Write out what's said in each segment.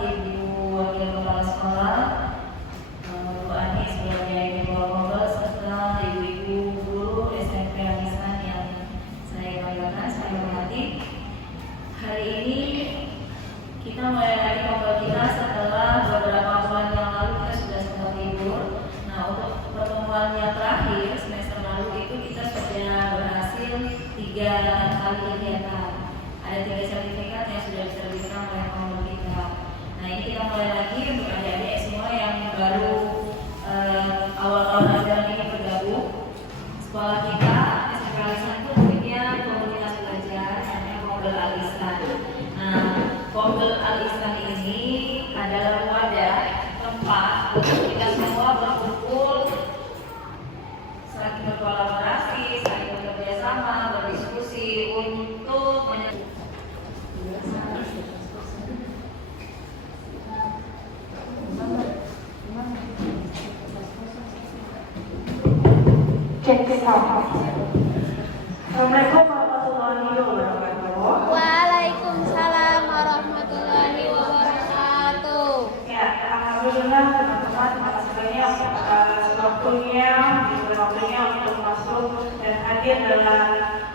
Ibu Wakil Kepala Sekolah, Bu Ani sebagai Ketua Pengurus, serta ibu-ibu guru SMP Alisan yang saya banggakan, saya hormati. Hari ini kita mulai lagi ngobrol kita setelah beberapa bulan yang lalu kita sudah sempat libur. Nah, untuk pertemuan yang terakhir semester lalu itu kita sudah berhasil 3 kali kegiatan. Ada 3 sertifikat yang sudah diterbitkan oleh pengurus kita. Nah, ini kita mulai lagi untuk adik-adik semua yang baru awal-awal ajaran ini bergabung. Sekolah kita SMP Alisan itu punya komunitas belajar namanya Kombel Alisan. Nah, Kombel Alisan ini adalah wadah tempat untuk kita semua berkumpul, saling berkolaborasi, saling bekerja sama, berdiskusi untuk Assalamualaikum warahmatullahi wabarakatuh. Waalaikumsalam warahmatullahi wabarakatuh. Ya, alhamdulillah teman-teman sekalian waktunya untuk masuk dan hadir dalam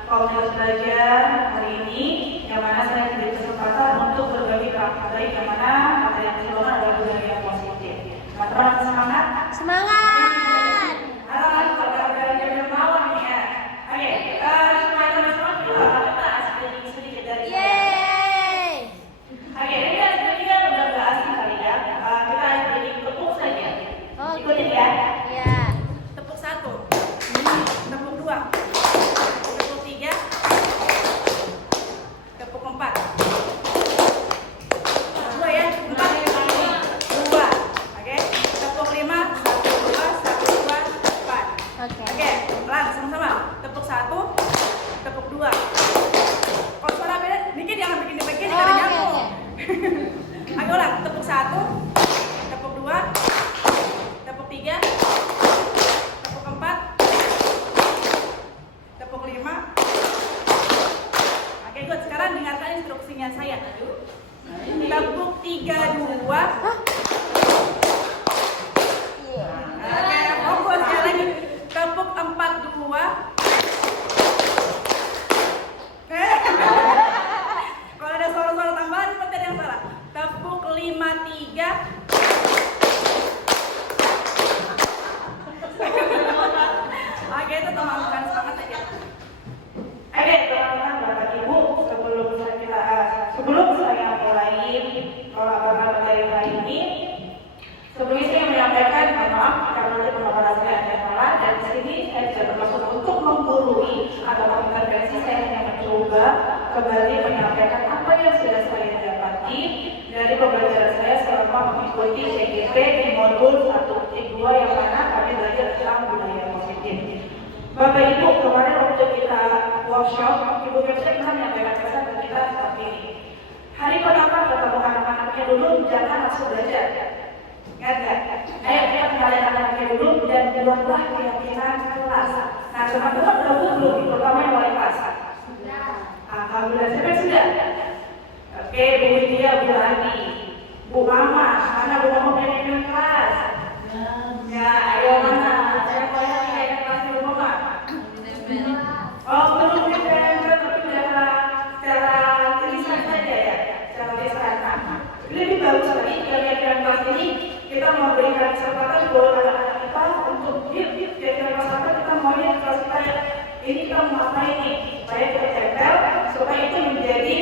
komunitas belajar hari ini, yang mana saya diberi kesempatan untuk berbagi praktik baik yang mana materi yang dibawa adalah budaya yang positif. Teman-teman semangat? Semangat. Sebelumnya saya menyampaikan maaf karena pendapat saya ada salah, dan di sini saya tidak bermaksud untuk menggurui atau mengintervensi. Saya hanya mencoba kembali menyampaikan apa yang sudah saya dapati dari pembelajaran saya selama mengikuti CGP di modul 1.2 yang mana kami belajar tentang budaya positif. Bapak Ibu, kemarin waktu kita workshop, Ibu Gretchen pernah menyampaikan pesan ke kita seperti ini. Hari pertama ketemu anak-anaknya dulu, jangan langsung belajar. Ayo kita kenalin anak-anaknya dulu dan buatlah keyakinan kelas. Nah, teman-teman belum terutama yang mulai kelas. Alhamdulillah, siapa sudah? Oke, Bu Widya, Bu Andi, Bu Mama, mana Bu Mama pengen kelas? Ya, ayo mana? Saya mau lihat kelasnya Bu Mama. Oh, belum ditempel, tapi secara tulisan saja ya, secara tulisan. Lebih bagus lagi keyakinan kelas ini. Kita mau berikan kesempatan buat anak-anak kita untuk keyakinan kelas kita mau lihat kelas kita ini kita mau apa ini supaya kita tempel, supaya itu menjadi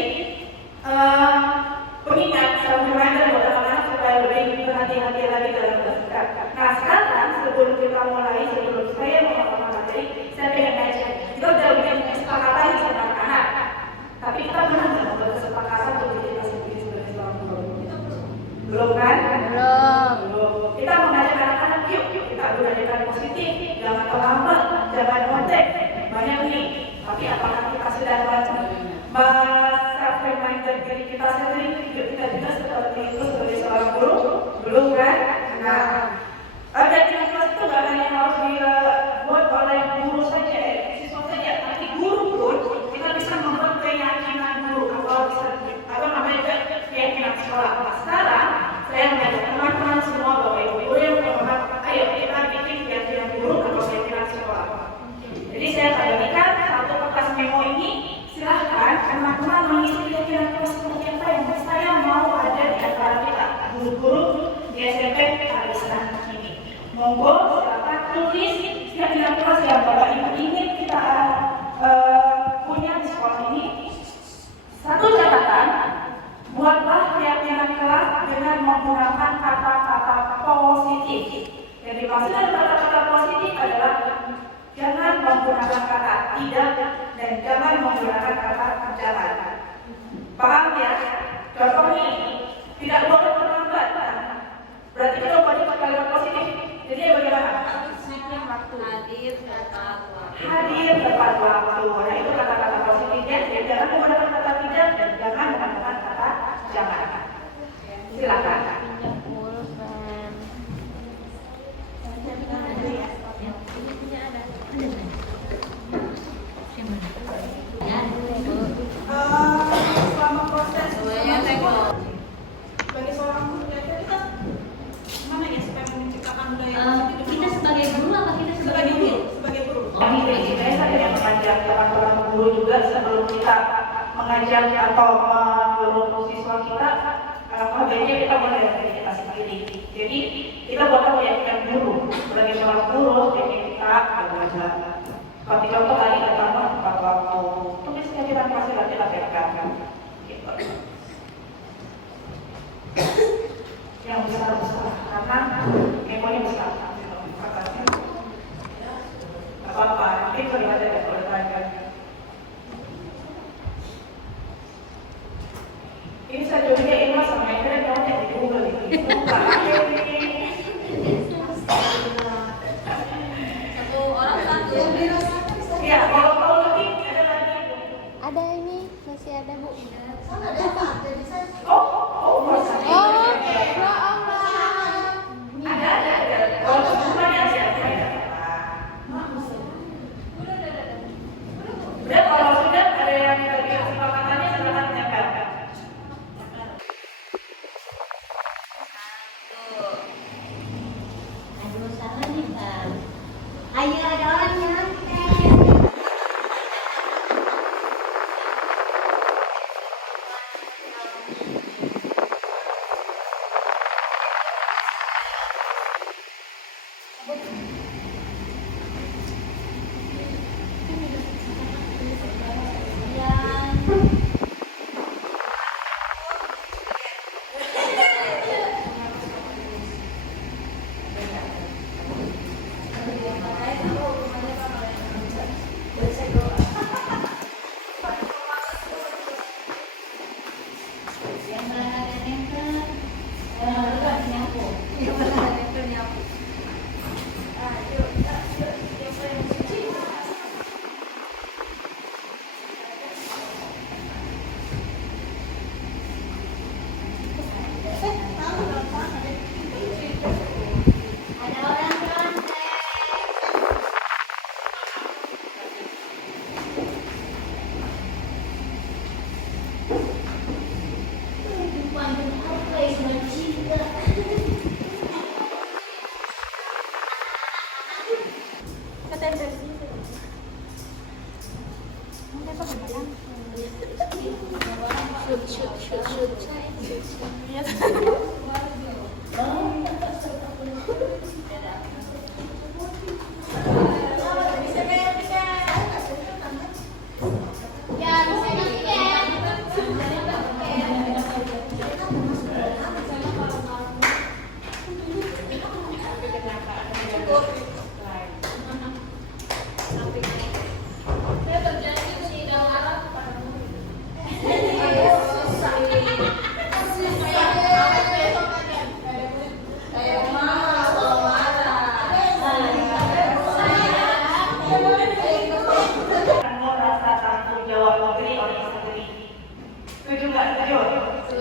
pengingat sama reminder buat anak-anak supaya lebih berhati-hati lagi dalam bersikap. Nah, sekarang sebelum kita mulai, sebelum saya mau materi, saya pengen nanya, kita udah bikin kesepakatan sama anak-anak, tapi kita pernah nggak membuat kesepakatan untuk diri kita sendiri sebagai seorang guru? Belum kan? Belum. Kita mengajak anak-anak, yuk kita belajar positif, jangan terlambat, jangan ngojek, banyak nih. Tapi apakah kita sudah self-reminder diri kita sendiri, kita juga seperti itu sebagai seorang guru? Belum kan? Nah, keyakinan kelas itu nggak hanya harus dibuat oleh guru saja, siswa saja, tapi guru pun kita bisa membuat keyakinan guru atau bisa apa namanya keyakinan sekolah. Sekarang guru-guru di SMP Alisna ini. Monggo silakan tulis yang kelas yang Bapak Ibu ingin kita punya di sekolah ini. Satu catatan, buatlah keyakinan kelas dengan menggunakan kata-kata positif. Yang dimaksud dengan kata-kata positif adalah jangan menggunakan kata tidak dan jangan menggunakan kata jangan. Paham ya? Contoh nih, tidak boleh terlambat. Berarti kita wajib pakai kalimat positif. Jadi bagaimana? Hadir tepat waktu. Hadir tepat waktu. Nah itu kata-kata positifnya. Jadi jangan menggunakan kata tidak dan jangan menggunakan kata jangan. Silakan. Pinjam pulpen. Selama proses bagi seorang guru kita mana ya supaya menciptakan budaya Kita sebagai guru apa kita sebagai guru? sebagai guru. Oh, Ini saya mengajak teman-teman guru juga sebelum kita mengajar atau menyuruh siswa kita, baiknya kita mulai dari diri kita sendiri. Jadi kita buat keyakinan guru sebagai seorang guru, jadi kita belajar. Seperti contoh tadi pertama tepat waktu, tulis keyakinan pasti nanti lakukan. Gitu. Yang besar-besar karena memori besar. Apa-apa, nanti kalau ada yang boleh tanya. Ini saya coba Irma sama Eka dan kawan yang di Google ini. Satu orang satu. Ya, kalau lebih ada lagi. Ada ini masih ada Bu. Oh, masa ini. Oh, ya Allah. Ada. Kalau semuanya ada. Udah, kalau sudah ada yang bagi kesempatannya silakan menyampaikan. Aduh, salah nih, Pak. Ayo ada orang yang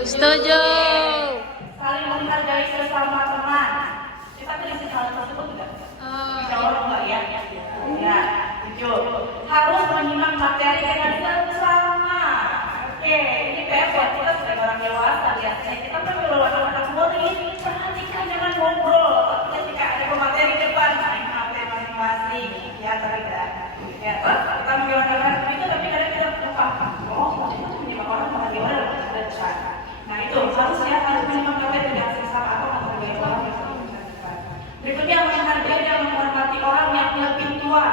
Setuju. Saling menghargai sesama teman. Kita kritik hal tersebut tidak? Insya Allah enggak ya? Ya, tujuh. Harus menyimak materi dengan bersama. Oke, ini PR buat kita sebagai orang dewasa lihatnya. Kita kan kalau anak-anak murid, perhatikan jangan ngobrol. Ketika ada pemateri depan, main HP masing-masing. Ya, tidak. Ya, kita menjalankan itu tapi kadang kita lupa. Oh, menyimak orang bagaimana? Nah itu harus menyimak materi dengan sesama. Berikutnya, menghargai dan menghormati orang yang lebih tua.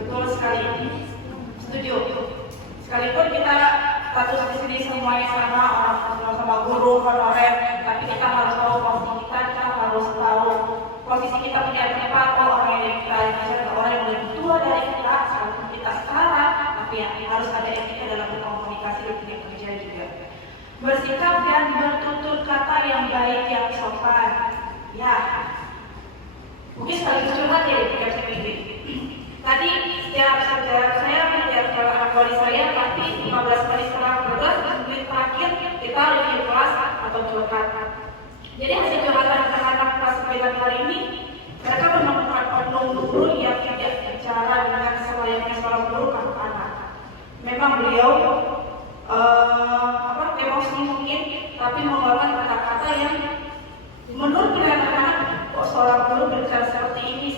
Betul sekali. Setuju. Sekalipun kita status di sini semuanya sama, orang sama guru, honorer, tapi kita harus tahu posisi kita harus tahu posisi kita punya tempat, orang yang kita orang yang lebih tua dari kita, sekalipun kita setara, tapi yang harus ada etika dalam berkomunikasi dan dunia kerja juga. Bersikap dan bertutur kata yang baik, yang sopan. Ya, mungkin sekaligus curhat ya di tiap ini. Tadi setiap saya anak wali saya pasti 15 menit setelah 15 menit terakhir kita review kelas atau curhat. Jadi hasil curhatan anak-anak kelas 9 hari ini, mereka menemukan oknum guru yang tidak bicara dengan selayaknya seorang guru ke anak. Memang beliau emosi mungkin, tapi mengeluarkan kata-kata yang menurut kita anak-anak, kok seorang guru berbicara seperti ini,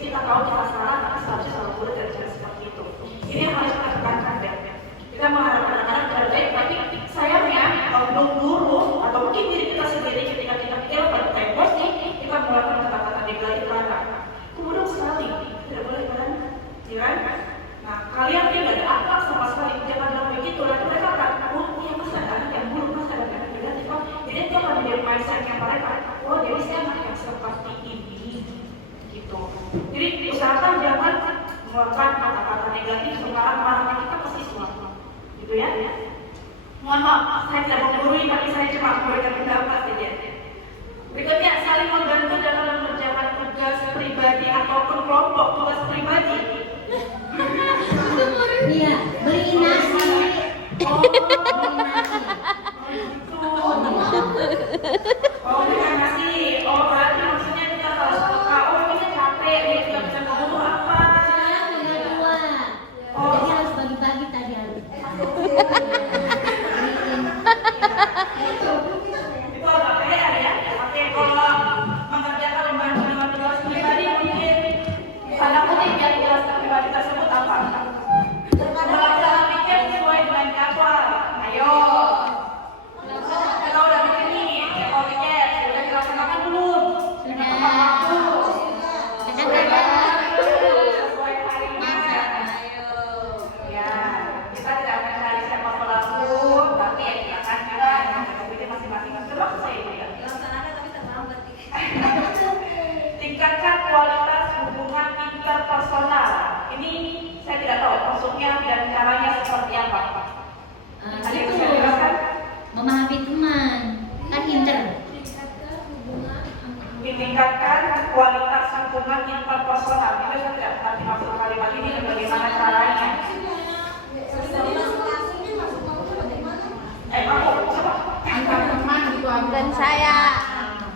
kita tahu kita salah, tapi seharusnya seorang guru berbicara seperti itu. Ini yang harus kita tekankan deh. Kita mengharapkan anak-anak berbaik, tapi sayangnya oknum guru atau mungkin diri kita sendiri ketika kita pada emosi, kita mengeluarkan kata-kata negatif ke anak. Kemudian sekali, tidak boleh kan? Ya kan? Nah, kalian tidak ada akhlak sama sekali, jangan bilang begitu. Lalu mereka akan, ya masa ada anak yang buruk, masa ada anak yang negatif. Jadi itu akan menjadi mindsetnya mereka. Jadi saya anak yang seperti ini, gitu. Jadi usahakan jangan mengeluarkan kata-kata negatif sekarang marahnya kita ke siswa, gitu ya. Mohon maaf, saya tidak menggurui, tapi saya cuma memberikan pendapat saja. Berikutnya, saling membantu dalam mengerjakan tugas pribadi ataupun kelompok tugas pribadi. Iya, beli nasi. Dengan nasi. Berarti maksudnya kita harus kita capek, dia tidak bisa ngomong apa. Jadi harus bagi-bagi tadi harus. Itu agak PR ya. Oke, kalau mengerjakan membantu dengan tugas pribadi mungkin tanda kutip ya tugas pribadi tersebut apa? Melaksanakan pikir sesuai dengan jadwal. Ayo. Kita udah begini, kalau pikir sudah dilaksanakan belum? Sesuai harinya. Ya, kita tidak akan cari siapa pelaku, tapi ya kita akan juga ini masing-masing terus saya juga. Dilaksanakan tapi terlambat. Tingkatkan kualitas hubungan interpersonal. Ini saya tidak tahu maksudnya dan caranya seperti apa. Ada yang bisa dijelaskan? Memahami teman, kan pinter. Ditingkatkan kualitas hubungan interpersonal. Itu saya tidak mengerti maksud kalimat ini dan bagaimana caranya. Aku coba. Antar teman gitu. Dan saya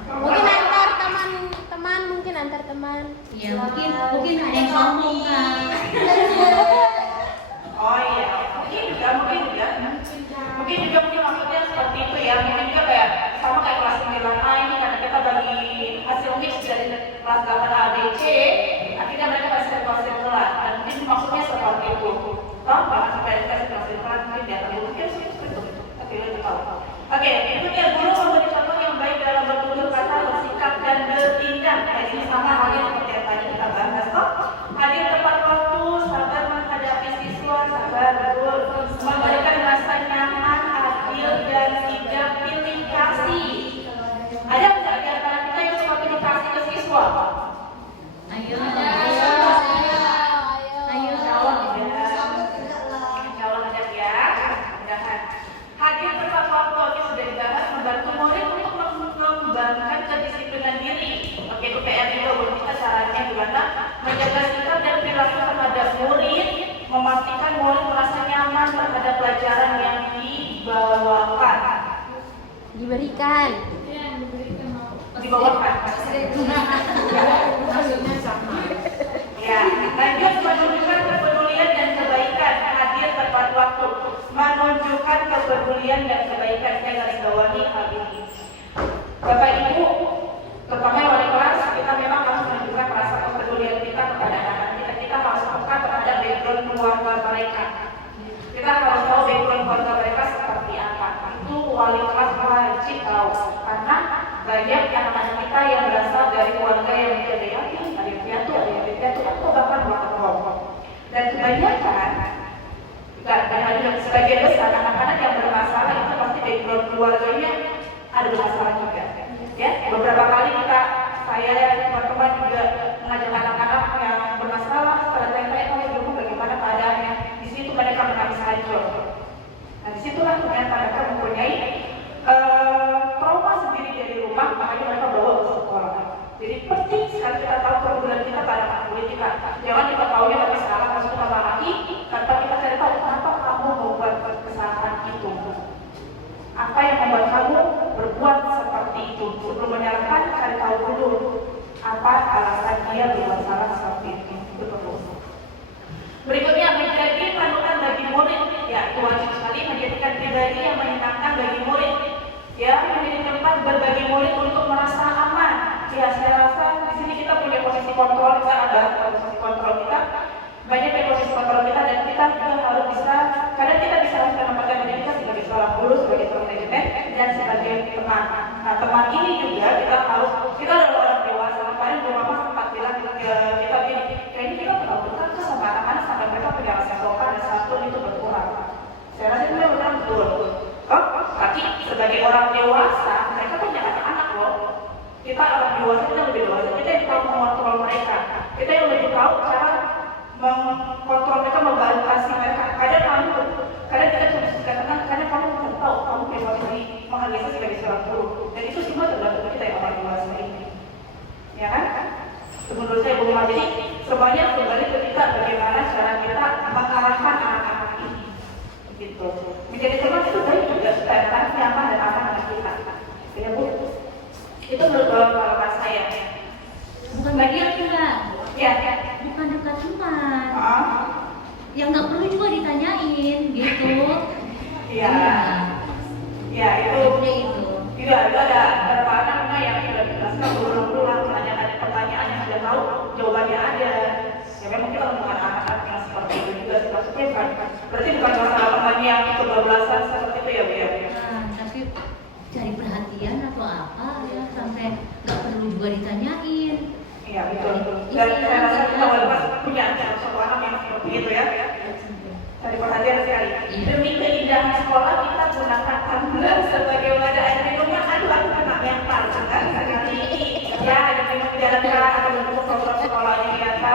mungkin antar teman-teman, mungkin antar teman. Ya mungkin ada yang sombong kan. Oh iya, mungkin juga. Mungkin maksudnya seperti itu ya. Mungkin juga kayak sama kayak kelas 9A ini karena kita bagi hasil mix dari kelas 8 A, B, C, akhirnya mereka kasih kelas kelas. Dan mungkin maksudnya seperti itu. Bahkan supaya dikasih kelas mungkin dia akan mungkin seperti itu. Oke, kita tahu. Oke, berikutnya guru memberi contoh yang baik dalam bertutur kata, bersikap dan bertindak. Ini sama halnya seperti yang tadi kita bahas toh. Hadir tepat waktu, sabar menghadapi siswa, sabar betul, memberikan rasa nyaman, adil dan tidak pilih kasih. Ada nggak di antara kita yang suka pilih kasih ke siswa? Ayo. Jawab aja ya. Mudah-mudahan. Hadir tepat waktu, ini sudah dibahas, membantu murid untuk mengembangkan kedisiplinan diri. Oke, itu PR juga buat kita caranya gimana menjaga sikap dan perilaku terhadap murid, memastikan murid merasa nyaman terhadap pelajaran yang dibawakan. Diberikan. Dibawakan. Maksudnya sama. Ya, lanjut menunjukkan kepedulian dan kebaikan, hadir tepat waktu, menunjukkan kepedulian dan kebaikan. Saya garis bawahi hal ini. Bapak Ibu, terutama wali kelas, kita memang harus menunjukkan rasa kepedulian kita kepada anak-anak kita. Kita harus peka terhadap background keluarga mereka. Kita harus tahu background keluarga mereka seperti apa. Itu wali kelas wajib tahu, karena banyak anak-anak kita yang berasal dari keluarga yang ada masalah juga. Ya, beberapa kali saya dan teman-teman juga mengajak anak-anak yang bermasalah pada tanya kalau di rumah bagaimana keadaannya. Di situ mereka menangis hancur. Nah, disitulah ternyata mereka mempunyai trauma sendiri dari rumah, makanya mereka bawa ke sekolah. Jadi penting sekali kita tahu pergumulan kita pada anak politika. Jangan kita tahunya tapi sekarang masuk ke lagi, tanpa kita cari tahu kenapa kamu membuat kesalahan itu. Apa yang membuat kamu berbuat seperti itu? Sebelum menyalahkan, cari tahu dulu apa alasan dia berbuat salah seperti itu. Betul. Berikutnya menjadi panutan bagi murid. Ya, itu wajib sekali menjadikan pribadi yang menyenangkan bagi murid. Ya, menjadi tempat berbagi murid untuk merasa aman. Ya, saya rasa di sini kita punya posisi kontrol, kita ada posisi kontrol kita. Banyak yang posisi kontrol kita dan kita juga harus bisa, karena kita bisa menempatkan diri kita sebagai seorang guru, sebagai seorang manajemen dan sebagai teman. Nah, teman ini juga kita adalah orang dewasa. Kemarin Bu Mama sempat bilang kita gini, kayaknya kita terlalu dekat sama anak-anak sampai mereka punya rasa sopan dan santun itu berkurang. Saya rasa itu benar betul. Tapi sebagai orang dewasa, mereka punya anak-anak loh. Kita orang dewasa, kita lebih dewasa, kita yang tahu mengontrol mereka. Kita yang lebih tahu cara mengkontrol mereka, membatasi mereka. Kadang kita cuma dikatakan, kadang kamu tidak tahu kamu pribadi menghargai saya sebagai seorang guru. Dan itu semua tergantung kita yang orang dewasa ini. Ya kan? Menurut saya belum. Jadi semuanya kembali ke kita bagaimana cara kita mengarahkan anak-anak ini. Gitu. Menjadi teman itu baik juga supaya anak nyaman dan aman dengan kita. Ya Bu. Itu menurut pengalaman saya. Bukan bagian juga. Ya. Bukan dekat teman. Yang nggak perlu juga ditanyain gitu. Iya. Ya itu. Tidak ada beberapa anak yang sudah dijelaskan berulang-ulang menanyakan pertanyaan yang sudah tahu jawabannya ada. Ya memang kita menemukan anak-anak yang seperti itu juga seperti kan. Berarti bukan masalah teman yang kebablasan seperti itu ya Bu ya. Nah, tapi cari perhatian atau apa ya sampai nggak perlu juga ditanyain. Iya betul. Dan saya rasa kita walaupun punya satu anak yang seperti itu ya. Cari perhatian sekali. Demi keindahan sekolah kita gunakan tumbler sebagai wadah air minumnya. Aduh aku kena mental kan sekali. Ya ada memang menjalankan atau mendukung program sekolahnya biasa.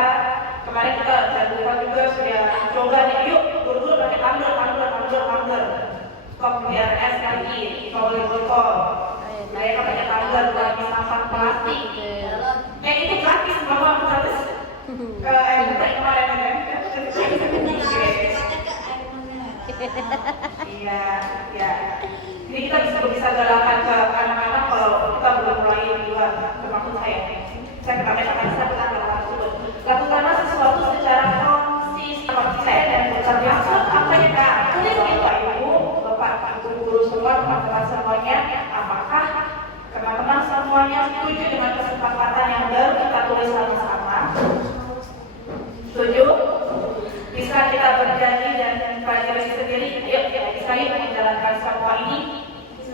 Kemarin kita lupa juga sudah coba nih, yuk guru-guru pakai tumbler. Stop BRS lagi, kalau botol. Mereka pakai tumbler buat sampah plastik. Itu gratis, bapak gratis. Kemarin kan? Iya. Jadi kita bisa galakan ke anak-anak kalau kita belum mulai di luar, termasuk saya. Saya katakan bisa galakan tersebut. Lakukanlah sesuatu secara konsisten saya dan maksud apa ya Kak? Ini Pak Ibu, Bapak guru semua, teman-teman semuanya, apakah teman-teman semuanya setuju dengan kesepakatan yang baru kita tulis sama-sama? Setuju? Bisa kita berjanji dan pelajari sendiri? Yuk, bisa yuk menjalankan semua ini.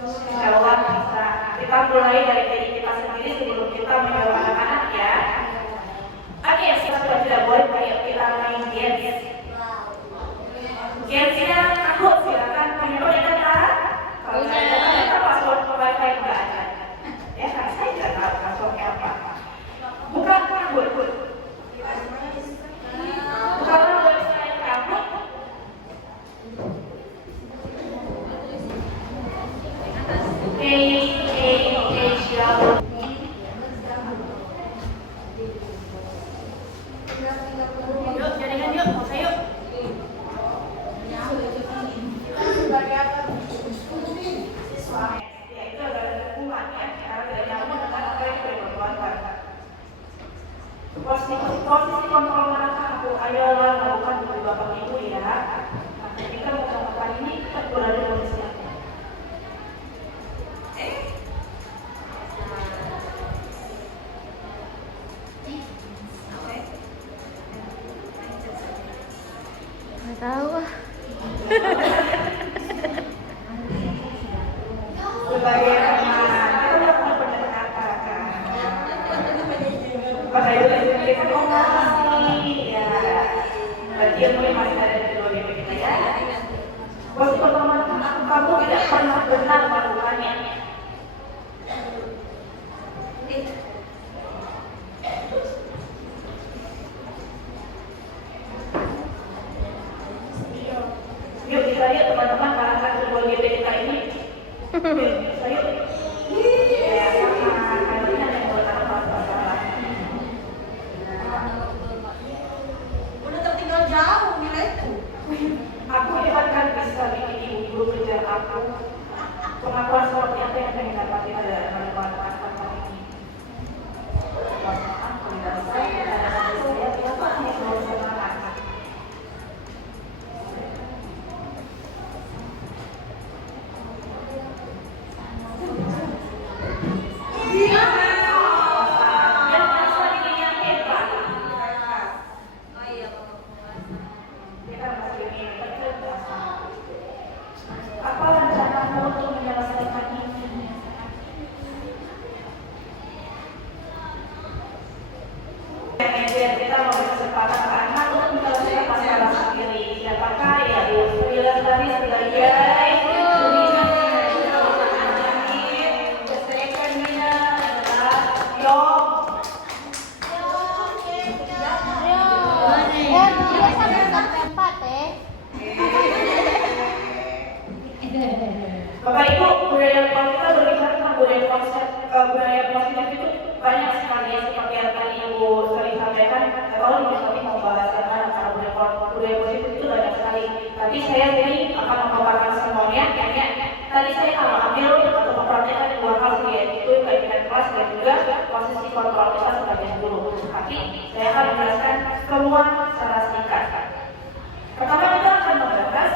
Insya Allah bisa. Kita mulai dari diri kita sendiri sebelum kita menjawab anak-anak ya. Oke, setelah tidak boleh, ayo kita main games. Gamesnya aku silakan punya kata. Kalau saya kita password wifi nggak ada. Ya kan saya tidak tahu passwordnya apa. Bukan password. Bukan website kamu. Yuk, jaringan yuk, mau saya yuk. Sebagai apa? Siswa. Ya itu adalah dukungan ya, karena tidak nyaman dengan apa yang diperlukan. Posisi kontrol manakah aku adalah melakukan untuk Bapak Ibu ya. Nah, kita mau melakukan ini kita berada di posisi apa? Nggak tahu. Sebagai teman, kita melakukan pendekatan kan. Bahasa Indonesia ya. Berarti ilmu masih ada di dunia kita ya. Bos pertama kamu tidak pernah benar melakukannya. Ya, sama. Kayaknya ada yang buat apa? Udah tertinggal jauh nilaiku. Aku hebat kan bisa bikin ibu guru kerja aku. Pengakuan seperti apa yang pengen dapatin dari pengakuan master ini? Aku tidak saya apa yang mau semangat. Apa rencanamu untuk menyelesaikan ini? Kita memberi kesempatan ke anak untuk menyelesaikan masalah sendiri. Siapakah ya? Bilang tadi sebagai kesehatannya adalah Dia sampai 4 ya. Bapak Ibu, budaya kita berbicara tentang budaya konsep budaya positif itu banyak sekali ya, seperti yang tadi Ibu sering sampaikan. Kalau Ibu tadi mau bahas tentang budaya positif itu banyak sekali. Tapi saya ini akan memaparkan semuanya. Tadi saya kalau ambil atau memperhatikan dua hal sih, yaitu keinginan kelas dan juga posisi kontrol kita sebagai guru. Tapi saya akan menjelaskan semua secara singkat. Pertama kita akan membahas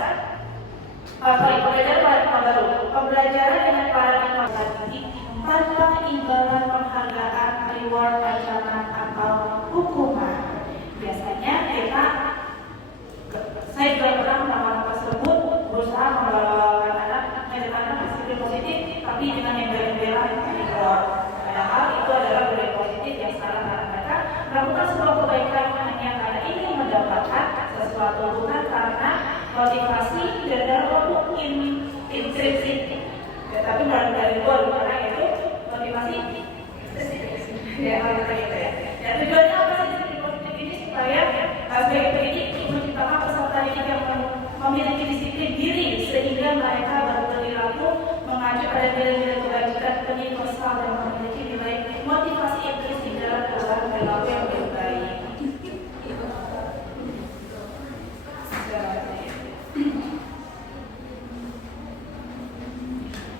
pembelajaran dengan paradigma tadi tanpa imbalan penghargaan, reward, ancaman atau hukuman. Biasanya saya juga pernah melakukan tersebut, berusaha membawa anak-anak disiplin positif, tapi dengan embel-embelan reward. Padahal itu adalah budaya positif yang sekarang mereka melakukan sebuah kebaikan hanya karena ingin mendapatkan sesuatu, bukan karena motivasi dan dalam intrinsik. Ya, tapi dari luar karena itu motivasi ya gitu ya. Dan tujuannya apa sih disiplin positif ini? Supaya sebagai pendidik menciptakan peserta didik yang memiliki disiplin diri sehingga mereka berperilaku mengacu pada nilai-nilai kebajikan universal dan memiliki nilai motivasi intrinsik dalam perubahan perilaku yang lebih baik.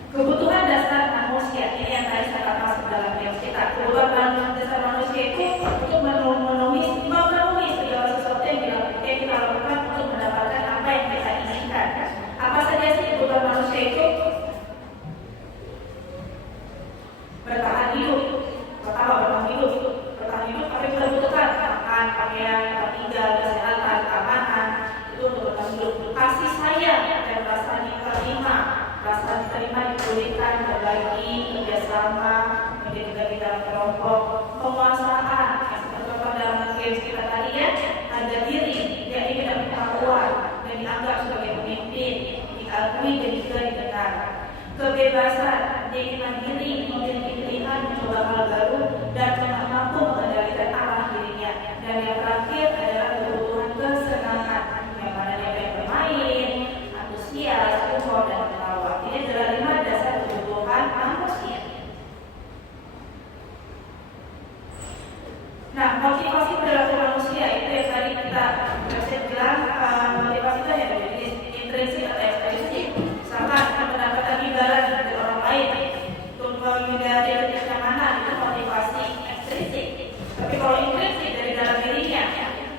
Kebutuhan dasar manusia ini yang tadi saya katakan masuk dalam bios kita. Kebutuhan dasar manusia itu untuk memenuhi segala sesuatu yang kita lakukan untuk mendapatkan apa yang kita inginkan. Apa saja sih kebutuhan manusia itu? Bertahan hidup. Pertama bertahan hidup. Bertahan hidup apa yang kita butuhkan? Makan, pakaian, tempat tinggal, kesehatan, keamanan. Itu untuk bertahan hidup. Kasih sayang dan rasa diterima. Rasa diterima dipulihkan, berbagi, kerjasama, menjadi dalam kelompok, penguasaan, yang seperti dalam games kita tadi ya, harga diri, yang ingin pengetahuan dan dianggap sebagai pemimpin, diakui dan juga didengar. Kebebasan, dia ingin mandiri, memiliki pilihan, mencoba hal baru, dan mampu mengendalikan arah dirinya. Dan yang terakhir adalah kebutuhan kesenangan, yang mana dia pengen bermain, antusias, humor, dan ketawa. Ini adalah 5 dasar kebutuhan manusia. Nah, motivasi perilaku manusia itu yang tadi kita bilang motivasi itu yang dari intrinsik atau ekstrinsik. Sama mendapatkan imbalan dari orang lain untuk menghindari kenyamanan itu motivasi ekstrinsik. Tapi kalau intrinsik dari dalam dirinya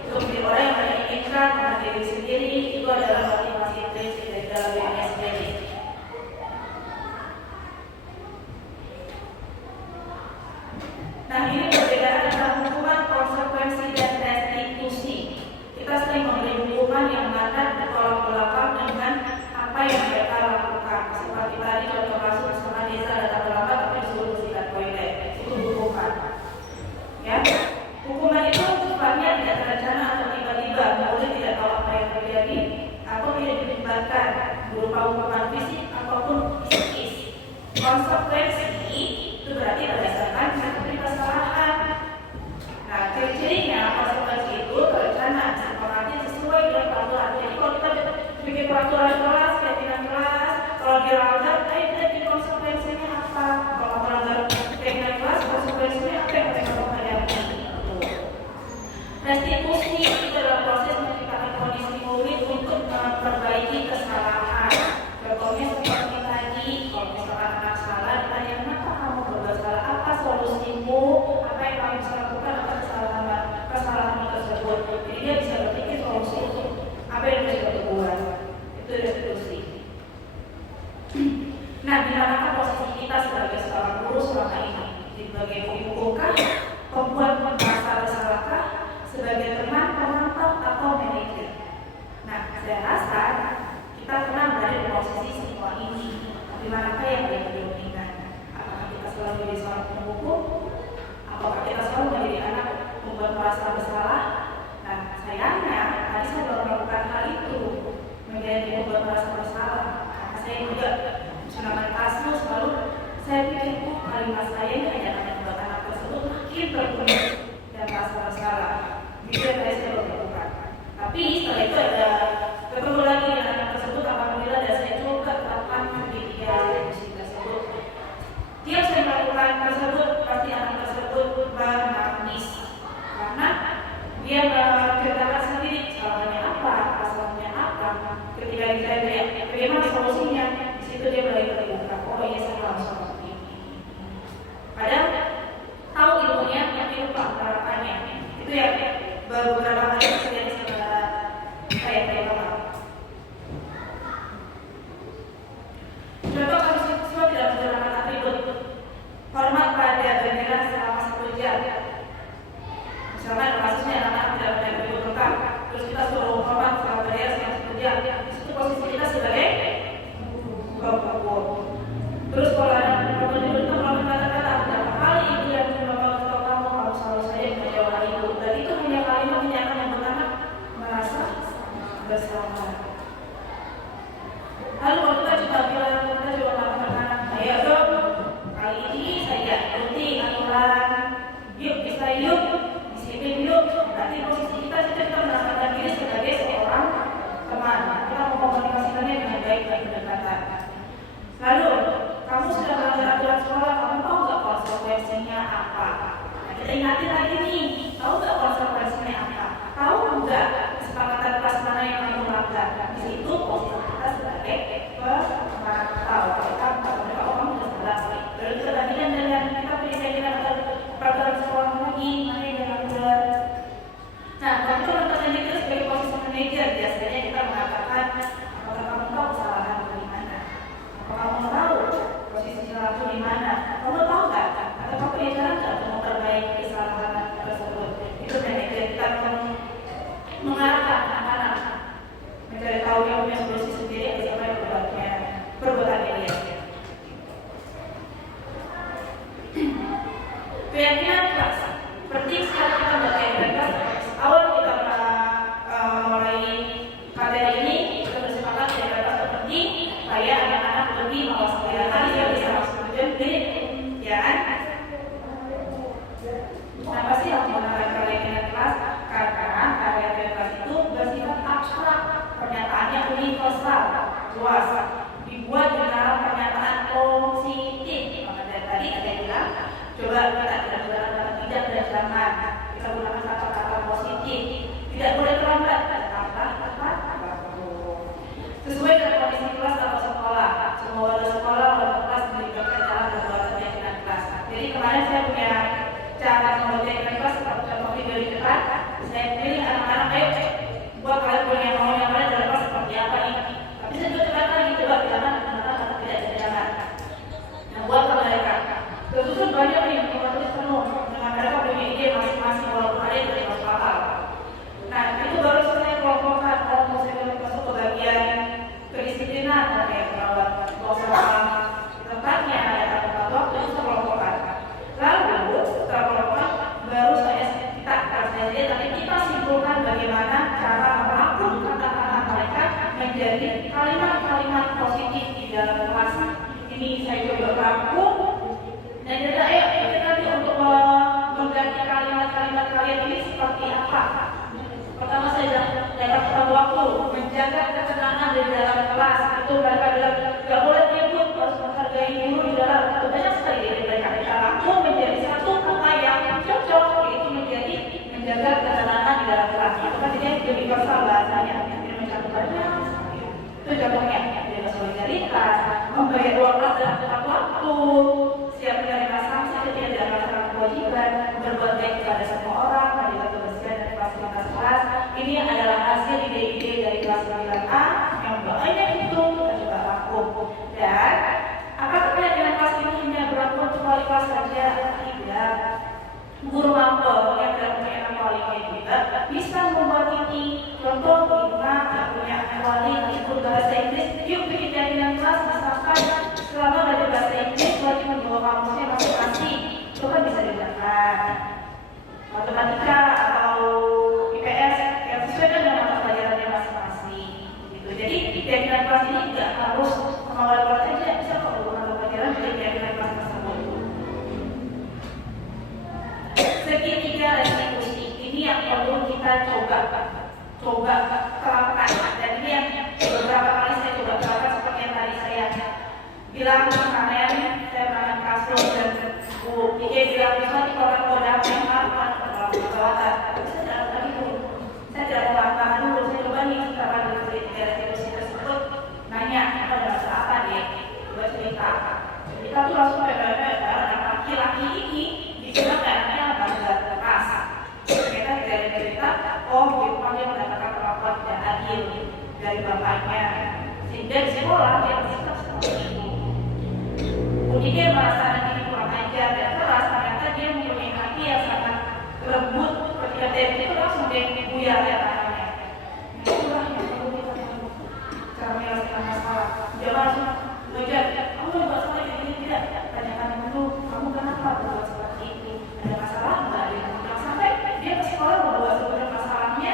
untuk menjadi orang yang menginginkan mengenai diri sendiri itu adalah motivasi intrinsik dari dalam dirinya sendiri. Nah, ini perbedaan antara hukuman, konsekuensi, dan restitusi. Kita sering memberi hukuman yang mana bertolak belakang dengan apa yang mereka lakukan. Seperti tadi contoh kasus bersama desa datang terlambat tapi disuruh bersihkan toilet. Itu hukuman. Ya, hukuman itu sifatnya tidak terencana atau tiba-tiba, kemudian tidak tahu apa yang terjadi atau tidak dilibatkan berupa hukuman fisik ataupun psikis. Konsekuensi itu berarti berdasarkan satu kesalahan. Nah, ciri-cirinya konsekuensi itu terencana, sepakati sesuai dengan peraturan. Jadi kalau kita bikin peraturan kelas, keyakinan kelas, kalau dilanggar, kita bikin konsekuensi. Nah, di manakah posisi kita sebagai seorang guru selama ini? Sebagai pemukukah, pembuat merasa bersalahkah, sebagai teman, penonton, atau manajer? Nah, saya rasa kita pernah berada di posisi semua ini. Di manakah yang lebih dominan? Apakah kita selalu menjadi seorang pemukuk? Apakah kita selalu menjadi anak membuat merasa bersalah? Nah, sayangnya tadi saya baru melakukan hal itu, menjadi membuat merasa bersalah. Karena saya juga mengenai kasus, lalu saya pikir kalimat saya ini hanya akan membuat anak tersebut makin terpuruk dan merasa bersalah. Gitu yang tadi saya baru lakukan. Tapi setelah itu ada ketemu lagi dengan anak tersebut, alhamdulillah, dan saya coba terapkan di 3 diskusi tersebut. Tiap saya melakukan tersebut, pasti anak tersebut menangis karena dia menceritakan sendiri salahnya apa, masalahnya apa. Ketika ditanya bagaimana solusinya, di situ dia mulai terbuka. Oh iya, saya harus seperti ini. Padahal tahu ilmunya tapi lupa menerapkannya. Itu ya baru beberapa kali terjadi sama saya kemarin. Contoh kasus siswa tidak menggunakan atribut hormat pada bendera selama 1 jam. Misalnya kasusnya anak-anak tidak ada atribut lengkap, terus kita suruh hormat selama bendera selama 1 jam. Di situ posisi kita sebagai bapak. Terus kalau ada bapak itu kalau kata-kata berapa kali ibu yang bapak atau kamu harus selalu saja menjawab hal itu. Dan itu hanya kalimat yang akan membuat anak merasa bersalah. Lalu kalau kita coba bilang, kita coba melakukan anak, ayo dong, kali ini saya ikuti aturan, yuk bisa yuk, disiplin yuk. Berarti posisi kita merasakan diri sebagai seorang teman. Kita mengkomunikasikannya dengan baik dan berdekatan. Lalu kamu sudah melanggar aturan sekolah, kamu tahu nggak konsekuensinya apa? Nah, kita ingatin lagi nih, tahu nggak konsekuensinya apa? Tahu nggak kesepakatan kelas mana yang kamu melanggar? Di situ posisi kita sebagai pemantau. Kita kalau kamu sudah salah, lalu kita bandingkan dengan kita penyelesaian atau peraturan sekolah lagi mana yang dilanggar. Nah, kalau kita melakukan itu sebagai posisi manajer, biasanya kita mengatakan apakah kamu tahu kesalahan di mana? Kamu tahu posisi salahku di mana? Kamu tahu nggak? Atau kamu punya cara nggak untuk memperbaiki kesalahan tersebut? Itu manajer kita mengarahkan anak-anak mencari tahu yang punya solusi sendiri atau siapa yang perbuatannya dia. Keyakinan kelas penting sekali kita berkeyakinan kelas. Awal kita mulai materi ini kita bersepakat keyakinan kelas penting supaya anak-anak lebih mawas diri. Tadi saya bisa masuk menit, ya kan? Kenapa sih harus menggunakan keyakinan kelas? Karena keyakinan kelas itu bersifat abstrak, pernyataannya universal, luas, dibuat dengan pernyataan positif. Maka dari tadi ada yang bilang, coba kita tidak menggunakan kata tidak dan jangan, kita gunakan kata-kata positif. Tidak boleh terlambat, tepat. Sesuai dengan kondisi kelas atau sekolah. Semua wadah sekolah, wadah kelas melibatkan cara membuat keyakinan kelas. Jadi kemarin saya punya cara membuat keyakinan kelas seperti contoh video di depan. Saya pilih anak-anak, ayo buat kalian punya mau yang kalian dalam kelas seperti apa nih. Tapi saya juga coba lagi coba bilangan menggunakan kata tidak dan jangan. Nah, buat mereka. Terus banyak nih otomatis penuh dengan mereka punya ide masing-masing walaupun ada yang tidak masuk akal. Nah, itu baru saya kelompokkan kalau mau saya masuk ke bagian kedisiplinan kayak merawat tempatnya ada tempat waktu itu saya kelompokkan. Lalu setelah kelompokkan baru saya tapi kita simpulkan bagaimana cara merangkum kata-kata mereka menjadi kalimat-kalimat positif di dalam kelas. Ini saya coba rangkum dan kita kita nanti untuk mengganti kalimat-kalimat kalian ini seperti apa. Pertama saya dapat waktu menjaga ketenangan di dalam kelas. Itu mereka bilang nggak boleh ribut, harus menghargai guru di dalam. Itu banyak sekali dari mereka. Kita rangkum menjadi satu kata yang cocok, yaitu menjaga ketenangan di dalam kelas. Itu kan dia universal bahasanya. Dia mencakupannya. Itu contohnya menjaga solidaritas, membayar uang kelas dalam tepat waktu, siap menerima sanksi ketika tidak melaksanakan kewajiban, berbuat baik kepada semua orang, menjaga kebersihan dan fasilitas kelas. Ini adalah hasil ide-ide dari kelas 9A yang banyak itu kita coba rangkum. Dan dia juga bisa membuat ini. Contoh di rumah nggak punya wali ikut bahasa Inggris, yuk bikin jaringan kelas, misalkan selama belajar bahasa Inggris wajib membawa kamusnya masing-masing, itu kan bisa dilakukan. Matematika atau IPS yang sesuai dengan mata pelajarannya masing-masing gitu. Jadi jaringan kelas ini nggak harus sama wali kelas aja, bisa kok mata pelajaran dari jaringan kelas tersebut. Segitiga restitusi ini yang perlu kita coba terapkan, dan ini yang beberapa kali saya coba terapkan seperti yang tadi saya bilang kemarin. Saya pernah kasus dan Bu Ike bilang bisa di kodak-kodak yang harus perawatan. Saya tidak melakukan dulu, saya coba nih setelah dari segitiga restitusi tersebut nanya apa ada masalah apa deh, coba cerita. Kita tuh langsung laki-laki ini dibilang anaknya bangga keras. Kita dari cerita, oh gitu dia mendapatkan perlakuan tidak adil dari bapaknya, sehingga di sekolah dia bersikap seperti itu. Kemudian dia merasa diri kurang ajar dan keras, ternyata dia mempunyai hati yang sangat lembut. Ketika dia itu langsung dia buyar ya tangannya. Itulah yang perlu kita lakukan cara menyelesaikan masalah. Dia langsung belajar, kamu membuat salah ini tidak? Tanyakan dulu, kamu kenapa berbuat seperti ini? Ada masalah nggak? Jangan sampai dia ke sekolah membawa sebenarnya masalahnya,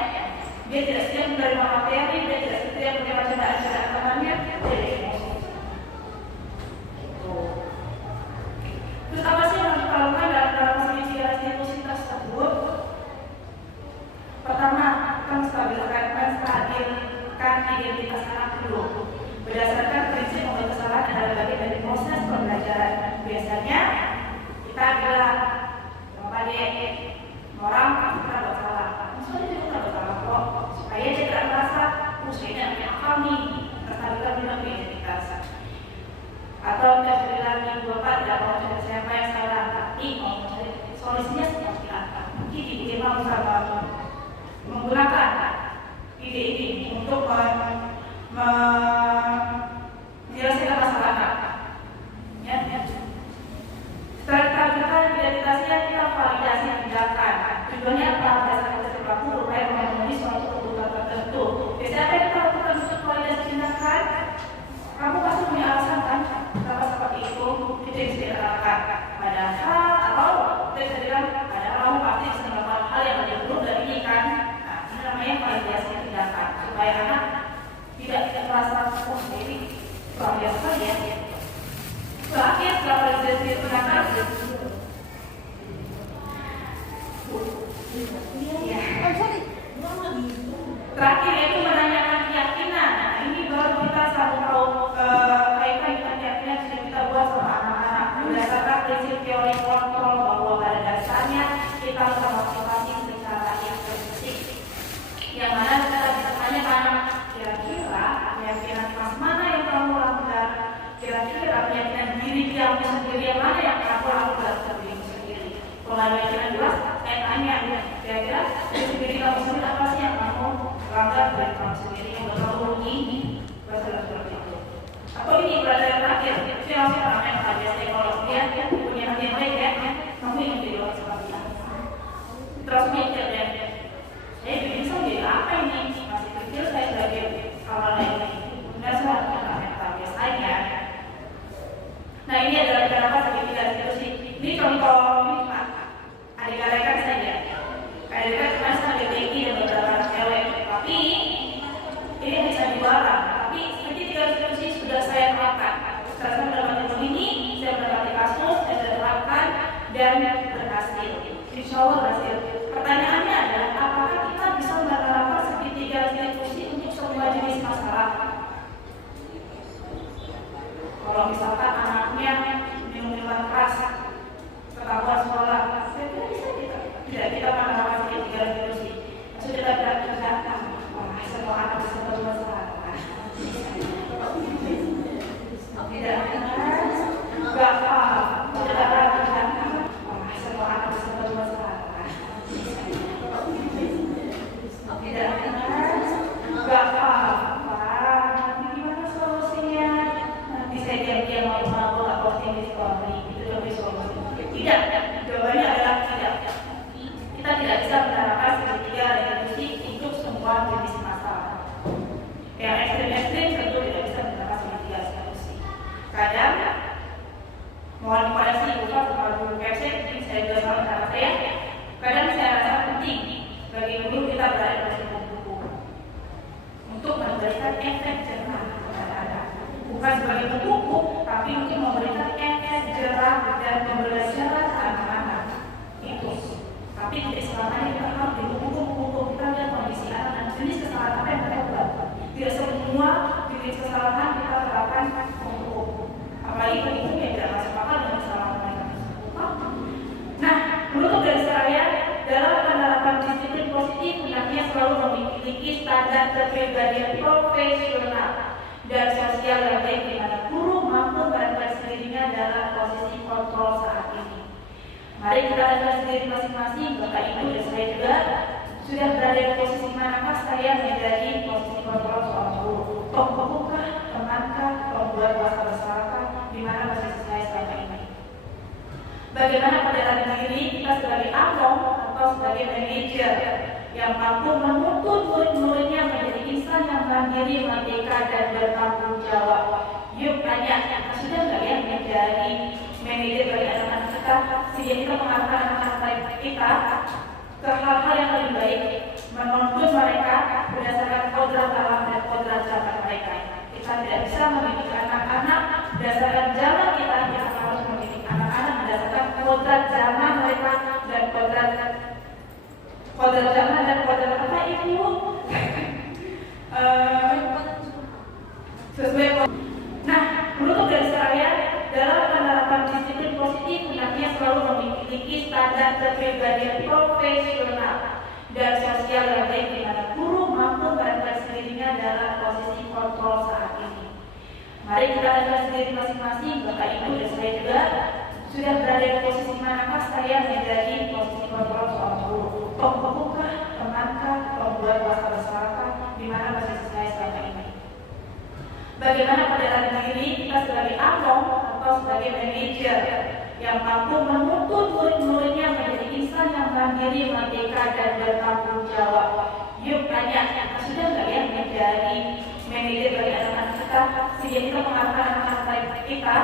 dia tidak siap menerima materi, dia tidak siap menerima candaan-candaan temannya, dia emosi. Terus apa sih yang harus kita lakukan dalam segitiga restitusi tersebut? Pertama, kita menstabilkan identitas anak dulu. Berdasarkan prinsip membuat kesalahan adalah bagian dari proses pembelajaran. Biasanya kita bilang, Bapak deh, orang kita buat salah. Maksudnya dia bukan buat salah kok, supaya dia tidak merasa, saya punya akal nih, terstabilkan dulu identitas. Atau kita cari lagi, Bapak tidak mau cari siapa yang salah, tapi mau cari solusinya seperti apa. Mungkin ide mau sama menggunakan ide ini untuk menyelesaikan masalah anak. Ya. Setelah kita gunakan identitasnya, kita validasi tindakan. Tujuannya apa? Berdasarkan prinsip pelaku berupaya memenuhi suatu kebutuhan tertentu. Biasanya apa yang kita lakukan untuk validasi tindakan? Kamu pasti punya alasan kan? Kenapa seperti itu? Itu yang bisa diterapkan. Padahal atau kita bisa bilang, padahal kamu pasti bisa melakukan hal yang lebih buruk dari ini kan? Nah, ini namanya validasi tindakan. Supaya anak tidak merasa sendiri luar biasa ya. Terakhir setelah validasi tindakan, terakhir yaitu menanyakan keyakinan. Nah, ini baru kita selalu tahu kaitkan dengan keyakinan yang kita buat sama anak-anak. Berdasarkan prinsip teori kontrol bahwa pada dasarnya kita termotivasi secara intrinsik. Yang mana kita bisa tanya anak, kira-kira keyakinan kelas mana yang kamu langgar? Kira-kira keyakinan diri kamu sendiri yang mana yang kamu langgar sendiri? Kalau ada keyakinan jelas, saya tanya, kira-kira diri kamu sendiri apa sih yang kamu langgar dari kamu sendiri yang kamu rugi? Masalah seperti itu. Atau ini pelajaran terakhir, itu yang saya ramai pada saya kalau dia punya hati yang baik ya, kamu ingin jadi orang seperti apa? Terus mikir ya, saya bisa jadi apa ini? Masih kecil saya sebagai awal ini, kemudian saya ramai pada saya. Nah ini adalah beberapa segitiga restitusi. Ini contoh ini adik-adikan saja. Adik-adikan cuma sama Becky dan beberapa cewek, tapi ini bisa dilarang. Tapi segitiga restitusi sudah saya terapkan. Setelah saya mendapati ini, saya mendapati kasus, saya terapkan dan berhasil. Insya Allah berhasil. Pertanyaannya adalah, apakah kita bisa menerapkan segitiga restitusi untuk semua jenis masalah? Kalau misalkan anaknya minum-minuman keras, ketahuan sekolah, saya kira bisa tidak kita menerapkan segitiga restitusi. Maksudnya kita berkata, wah semua anak bisa bermasalah. Tidak, enggak paham. Tidak ada berkata, wah semua anak bisa bermasalah. Tidak, enggak paham. Nanti gimana solusinya? Nanti saya diam-diam mau aborting di sekolah itu lebih solusi. Tidak, jawabannya adalah tidak. Kita tidak bisa menerapkan memiliki standar kepribadian profesional dan sosial yang baik di mana guru mampu menempatkan dirinya dalam posisi kontrol saat ini. Mari kita lihat sendiri masing-masing, Bapak Ibu dan saya juga sudah berada di posisi manakah saya menjadi posisi kontrol soal guru. Pembukukah, temankah, pembuat bahasa bersalahkah, di mana posisi saya selama ini. Bagaimana pada hari ini kita sebagai among atau sebagai manajer yang mampu menuntut murid-muridnya menjadi insan yang mandiri, merdeka, dan bertanggung jawab. Yuk tanya, sudah nggak ya menjadi manajer bagi anak-anak kita, sehingga kita mengarahkan anak-anak kita ke hal-hal yang lebih baik, menuntut mereka berdasarkan kodrat alam dan kodrat zaman mereka. Kita tidak bisa mendidik anak-anak berdasarkan zaman kita, yang harus mendidik anak-anak berdasarkan kodrat zaman mereka dan kodrat zaman dan kodrat apa Ibu? Sesuai. Nah, menutup dari saya dalam penerapan disiplin positif hendaknya selalu memiliki standar kepribadian profesional dan sosial yang baik di mana guru mampu menempatkan dirinya dalam posisi kontrol saat ini. Mari kita lihat sendiri masing-masing, Bapak Ibu dan saya juga sudah berada di posisi manakah saya menjadi posisi kontrol soal guru. Pembukukah, temankah, pembuat bahasa bersalahkah, di mana posisi saya selama ini. Bagaimana pada hari ini kita sebagai among atau sebagai manajer yang mampu menuntut murid-muridnya menjadi insan yang mandiri, merdeka, dan bertanggung jawab. Yuk tanya, sudah nggak ya menjadi manajer bagi anak-anak kita, sehingga kita mengarahkan anak-anak kita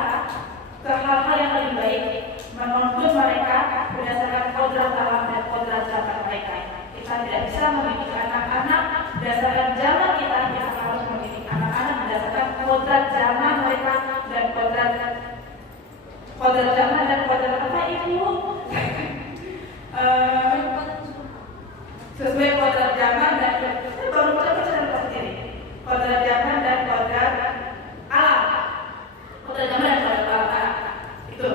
ke hal-hal yang lebih baik, menuntut mereka berdasarkan kodrat alam dan kodrat zaman mereka. Kita tidak bisa mendidik anak-anak berdasarkan zaman kita, yang harus mendidik anak-anak berdasarkan kodrat zaman mereka dan kodrat zaman dan kodrat apa Ibu? Sesuai kodrat zaman dan baru kita percaya sendiri. Kodrat zaman dan kodrat alam. Kodrat zaman dan kodrat alam. Itu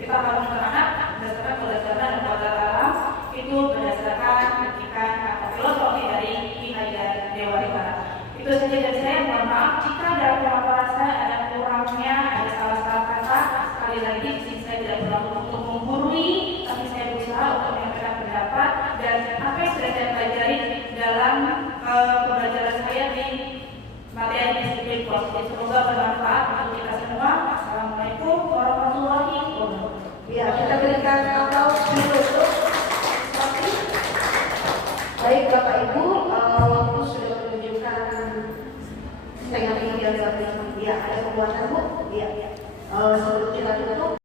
kita harus anak berdasarkan kodrat zaman dan kodrat alam. Itu berdasarkan pendidikan atau filosofi dari Ki Hajar Dewantara. Itu saja dari saya. Mohon maaf jika dalam pemaparan saya ada kurangnya, ada salah-salah kata. Sekali lagi di sini saya tidak berlaku untuk menggurui, tapi saya berusaha untuk menyampaikan pendapat dan apa yang sudah saya pelajari dalam pembelajaran saya di materi disiplin positif. Semoga bermanfaat untuk kita semua. Assalamualaikum warahmatullahi wabarakatuh. Ya, kita berikan aplaus dulu untuk baik Bapak Ibu, waktu sudah menunjukkan setengah 3 ya, ada pembuatan Bu. Ya, sebelum kita tutup.